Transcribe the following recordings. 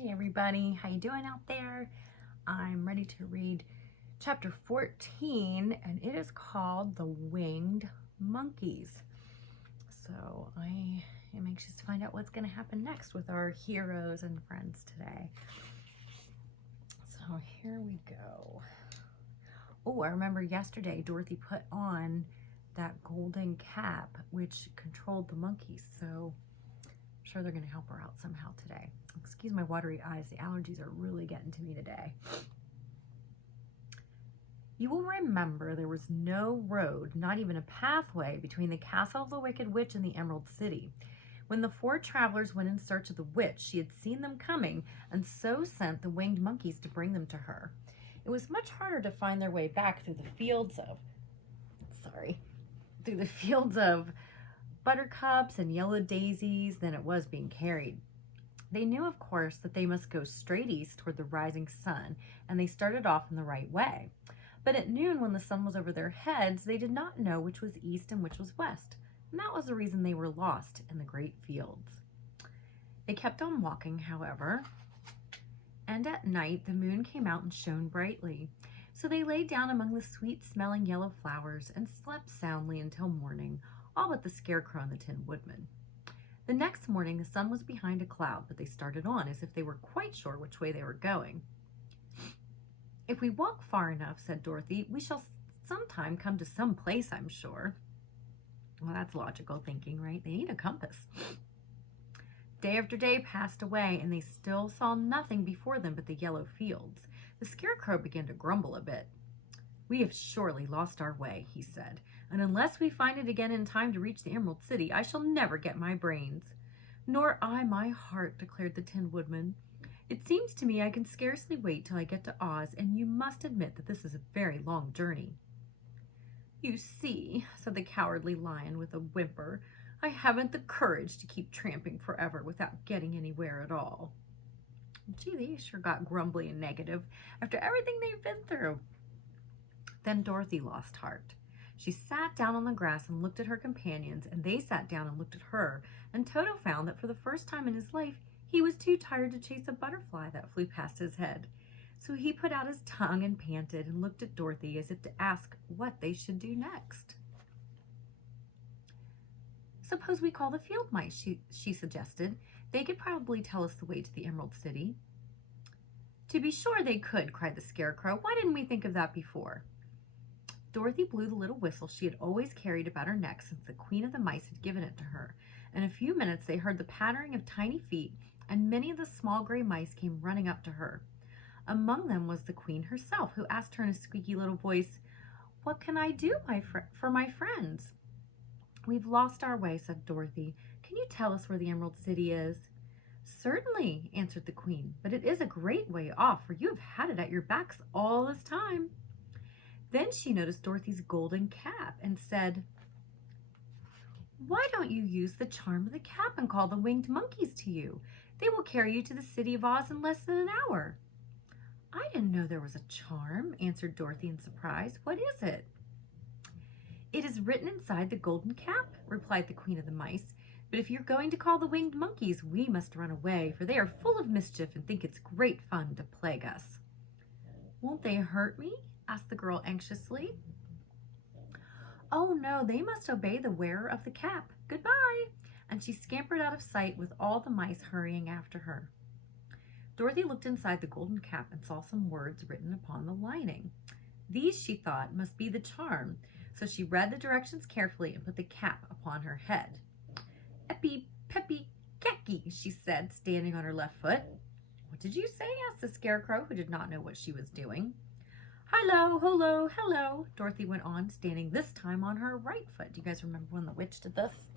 Hey everybody, how you doing out there? I'm ready to read chapter 14 and it is called The Winged Monkeys. So I am anxious to find out what's going to happen next with our heroes and friends today. So here we go. Oh, I remember yesterday Dorothy put on that golden cap which controlled the monkeys, so I'm sure they're going to help her out somehow today. Excuse my watery eyes, the allergies are really getting to me today. You will remember there was no road, not even a pathway, between the castle of the Wicked Witch and the Emerald City. When the four travelers went in search of the witch, she had seen them coming and so sent the winged monkeys to bring them to her. It was much harder to find their way back through the fields of buttercups and yellow daisies than it was being carried. They knew, of course, that they must go straight east toward the rising sun, and they started off in the right way. But at noon, when the sun was over their heads, they did not know which was east and which was west, and that was the reason they were lost in the great fields. They kept on walking, however, and at night the moon came out and shone brightly. So they lay down among the sweet-smelling yellow flowers and slept soundly until morning, all but the Scarecrow and the Tin Woodman. The next morning the sun was behind a cloud, but they started on as if they were quite sure which way they were going. "If we walk far enough," said Dorothy, "we shall sometime come to some place, I'm sure." Well, that's logical thinking, right? They need a compass. Day after day passed away, and they still saw nothing before them but the yellow fields. The Scarecrow began to grumble a bit. "We have surely lost our way," he said, "and unless we find it again in time to reach the Emerald City, I shall never get my brains." "Nor I my heart," declared the Tin Woodman. "It seems to me I can scarcely wait till I get to Oz, and you must admit that this is a very long journey." "You see," said the Cowardly Lion with a whimper, "I haven't the courage to keep tramping forever without getting anywhere at all." Gee, they sure got grumbly and negative after everything they've been through. Then Dorothy lost heart. She sat down on the grass and looked at her companions, and they sat down and looked at her, and Toto found that for the first time in his life he was too tired to chase a butterfly that flew past his head. So he put out his tongue and panted and looked at Dorothy as if to ask what they should do next. "Suppose we call the field mice," she suggested. "They could probably tell us the way to the Emerald City." "To be sure they could," cried the Scarecrow. "Why didn't we think of that before?" Dorothy blew the little whistle she had always carried about her neck since the Queen of the Mice had given it to her. In a few minutes they heard the pattering of tiny feet, and many of the small gray mice came running up to her. Among them was the Queen herself, who asked her in a squeaky little voice, "What can I do for my friends?" "We've lost our way," said Dorothy. "Can you tell us where the Emerald City is?" "Certainly," answered the Queen, "but it is a great way off, for you have had it at your backs all this time." Then she noticed Dorothy's golden cap and said, "Why don't you use the charm of the cap and call the winged monkeys to you? They will carry you to the City of Oz in less than an hour." "I didn't know there was a charm," answered Dorothy in surprise. "What is it?" "It is written inside the golden cap," replied the Queen of the Mice. "But if you're going to call the winged monkeys, we must run away, for they are full of mischief and think it's great fun to plague us." "Won't they hurt me?" asked the girl anxiously. "Oh no, they must obey the wearer of the cap. Goodbye!" And she scampered out of sight with all the mice hurrying after her. Dorothy looked inside the golden cap and saw some words written upon the lining. These, she thought, must be the charm, so she read the directions carefully and put the cap upon her head. "Epi, peppy, keki," she said, standing on her left foot. "What did you say?" asked the Scarecrow, who did not know what she was doing. "Hello, hello, hello," Dorothy went on, standing this time on her right foot. Do you guys remember when the witch did this?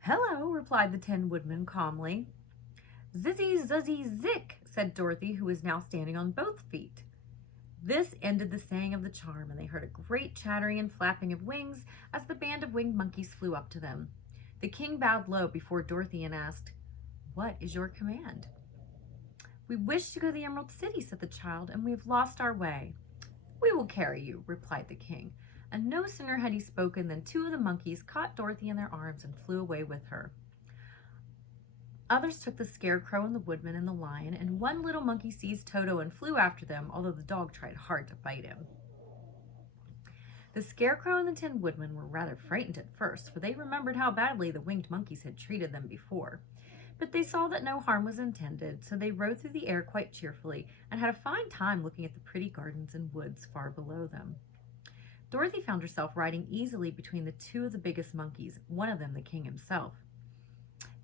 "Hello," replied the Tin Woodman calmly. "Zizzy, zuzzy, zick," said Dorothy, who was now standing on both feet. This ended the saying of the charm, and they heard a great chattering and flapping of wings as the band of winged monkeys flew up to them. The king bowed low before Dorothy and asked, "What is your command?" "We wish to go to the Emerald City," said the child, "and we have lost our way." "We will carry you," replied the king. And no sooner had he spoken than two of the monkeys caught Dorothy in their arms and flew away with her. Others took the Scarecrow and the Woodman and the Lion, and one little monkey seized Toto and flew after them, although the dog tried hard to bite him. The Scarecrow and the Tin Woodman were rather frightened at first, for they remembered how badly the winged monkeys had treated them before. But they saw that no harm was intended, so they rode through the air quite cheerfully and had a fine time looking at the pretty gardens and woods far below them. Dorothy found herself riding easily between the two of the biggest monkeys, one of them the king himself.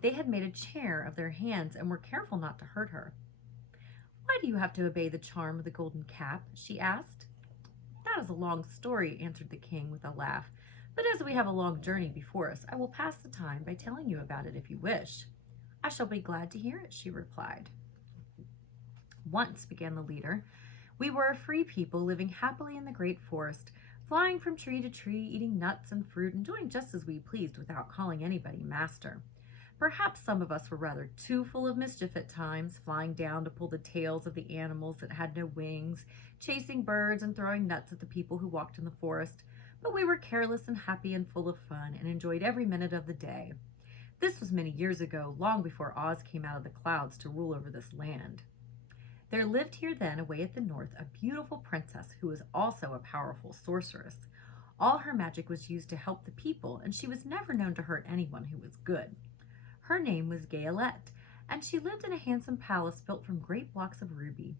They had made a chair of their hands and were careful not to hurt her. "Why do you have to obey the charm of the golden cap?" she asked. "That is a long story," answered the king with a laugh, "but as we have a long journey before us, I will pass the time by telling you about it if you wish." "I shall be glad to hear it," she replied. "Once," began the leader, "we were a free people living happily in the great forest, flying from tree to tree, eating nuts and fruit, and doing just as we pleased without calling anybody master. Perhaps some of us were rather too full of mischief at times, flying down to pull the tails of the animals that had no wings, chasing birds and throwing nuts at the people who walked in the forest, but we were careless and happy and full of fun and enjoyed every minute of the day. This was many years ago, long before Oz came out of the clouds to rule over this land. There lived here then, away at the north, a beautiful princess who was also a powerful sorceress. All her magic was used to help the people, and she was never known to hurt anyone who was good. Her name was Gayelette, and she lived in a handsome palace built from great blocks of ruby.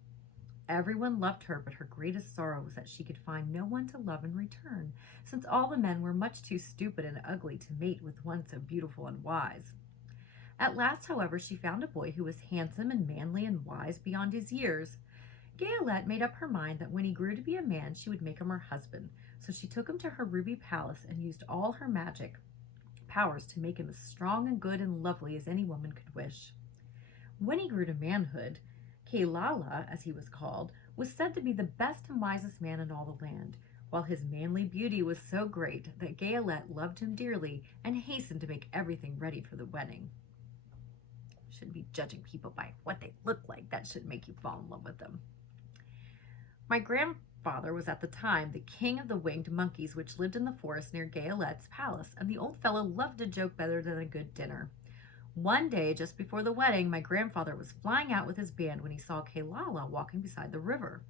Everyone loved her, but her greatest sorrow was that she could find no one to love in return, since all the men were much too stupid and ugly to mate with one so beautiful and wise. At last, however, she found a boy who was handsome and manly and wise beyond his years. Gayelette made up her mind that when he grew to be a man, she would make him her husband, so she took him to her ruby palace and used all her magic powers to make him as strong and good and lovely as any woman could wish. When he grew to manhood, Kaylala, as he was called, was said to be the best and wisest man in all the land, while his manly beauty was so great that Gayelette loved him dearly and hastened to make everything ready for the wedding. Shouldn't be judging people by what they look like. That should make you fall in love with them. My grandfather was at the time the king of the winged monkeys, which lived in the forest near Gayelette's palace, and the old fellow loved a joke better than a good dinner. One day, just before the wedding, my grandfather was flying out with his band when he saw Kaylala walking beside the river.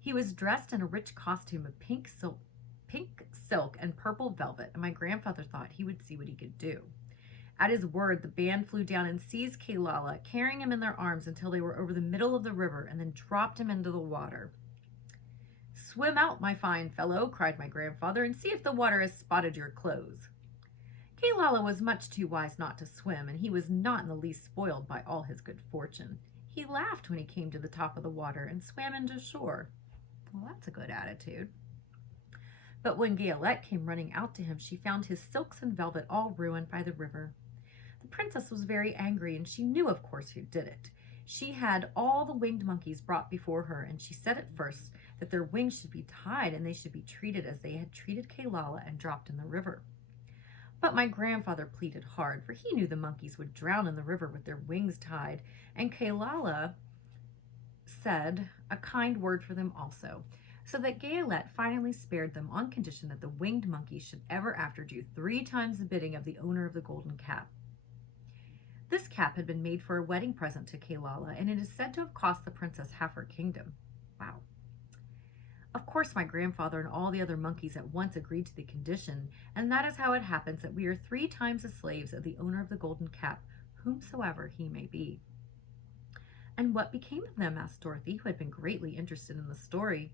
He was dressed in a rich costume of pink silk and purple velvet, and my grandfather thought he would see what he could do. At his word, the band flew down and seized Kaylala, carrying him in their arms until they were over the middle of the river, and then dropped him into the water. "Swim out, my fine fellow," cried my grandfather, "and see if the water has spotted your clothes." Kaylala was much too wise not to swim, and he was not in the least spoiled by all his good fortune. He laughed when he came to the top of the water and swam into shore. Well, that's a good attitude. But when Gayelette came running out to him, she found his silks and velvet all ruined by the river. The princess was very angry, and she knew, of course, who did it. She had all the winged monkeys brought before her, and she said at first that their wings should be tied and they should be treated as they had treated Kaylala and dropped in the river. But my grandfather pleaded hard, for he knew the monkeys would drown in the river with their wings tied, and Kaylala said a kind word for them also, so that Gayelette finally spared them on condition that the winged monkeys should ever after do 3 times the bidding of the owner of the golden cap. This cap had been made for a wedding present to Kaylala, and it is said to have cost the princess half her kingdom. Wow. Of course, my grandfather and all the other monkeys at once agreed to the condition, and that is how it happens that we are 3 times the slaves of the owner of the golden cap, whomsoever he may be. "And what became of them?" asked Dorothy, who had been greatly interested in the story.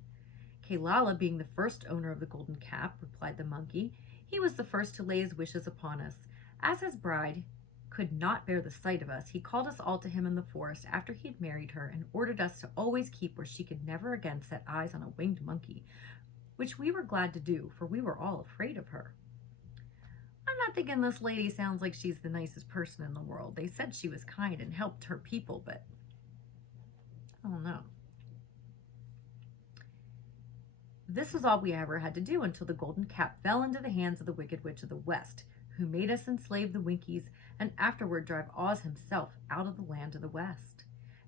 "Kaylala being the first owner of the golden cap," replied the monkey, "he was the first to lay his wishes upon us. As his bride could not bear the sight of us, he called us all to him in the forest after he had married her and ordered us to always keep where she could never again set eyes on a winged monkey, which we were glad to do, for we were all afraid of her." I'm not thinking this lady sounds like she's the nicest person in the world. They said she was kind and helped her people, but I don't know. This was all we ever had to do until the golden cap fell into the hands of the Wicked Witch of the West, who made us enslave the Winkies and afterward drive Oz himself out of the land of the West.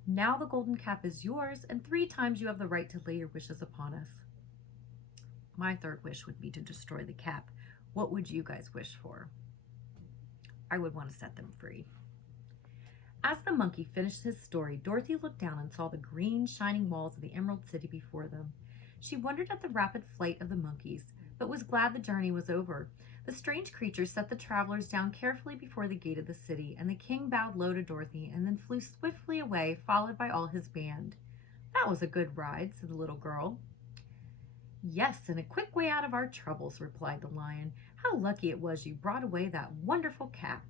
Now the golden cap is yours, and 3 times you have the right to lay your wishes upon us. My 3rd wish would be to destroy the cap. What would you guys wish for? I would want to set them free. As the monkey finished his story, Dorothy looked down and saw the green, shining walls of the Emerald City before them. She wondered at the rapid flight of the monkeys, but was glad the journey was over. The strange creatures set the travelers down carefully before the gate of the city, and the king bowed low to Dorothy and then flew swiftly away, followed by all his band. "That was a good ride," said the little girl. "Yes, and a quick way out of our troubles," replied the lion. "How lucky it was you brought away that wonderful cap."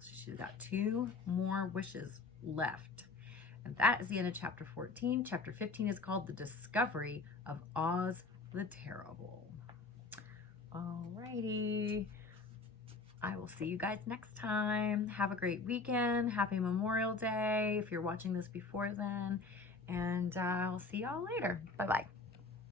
She's got 2 more wishes left. And that is the end of chapter 14. Chapter 15 is called The Discovery of Oz the Terrible. Alrighty. I will see you guys next time. Have a great weekend. Happy Memorial Day if you're watching this before then. And I'll see y'all later. Bye-bye.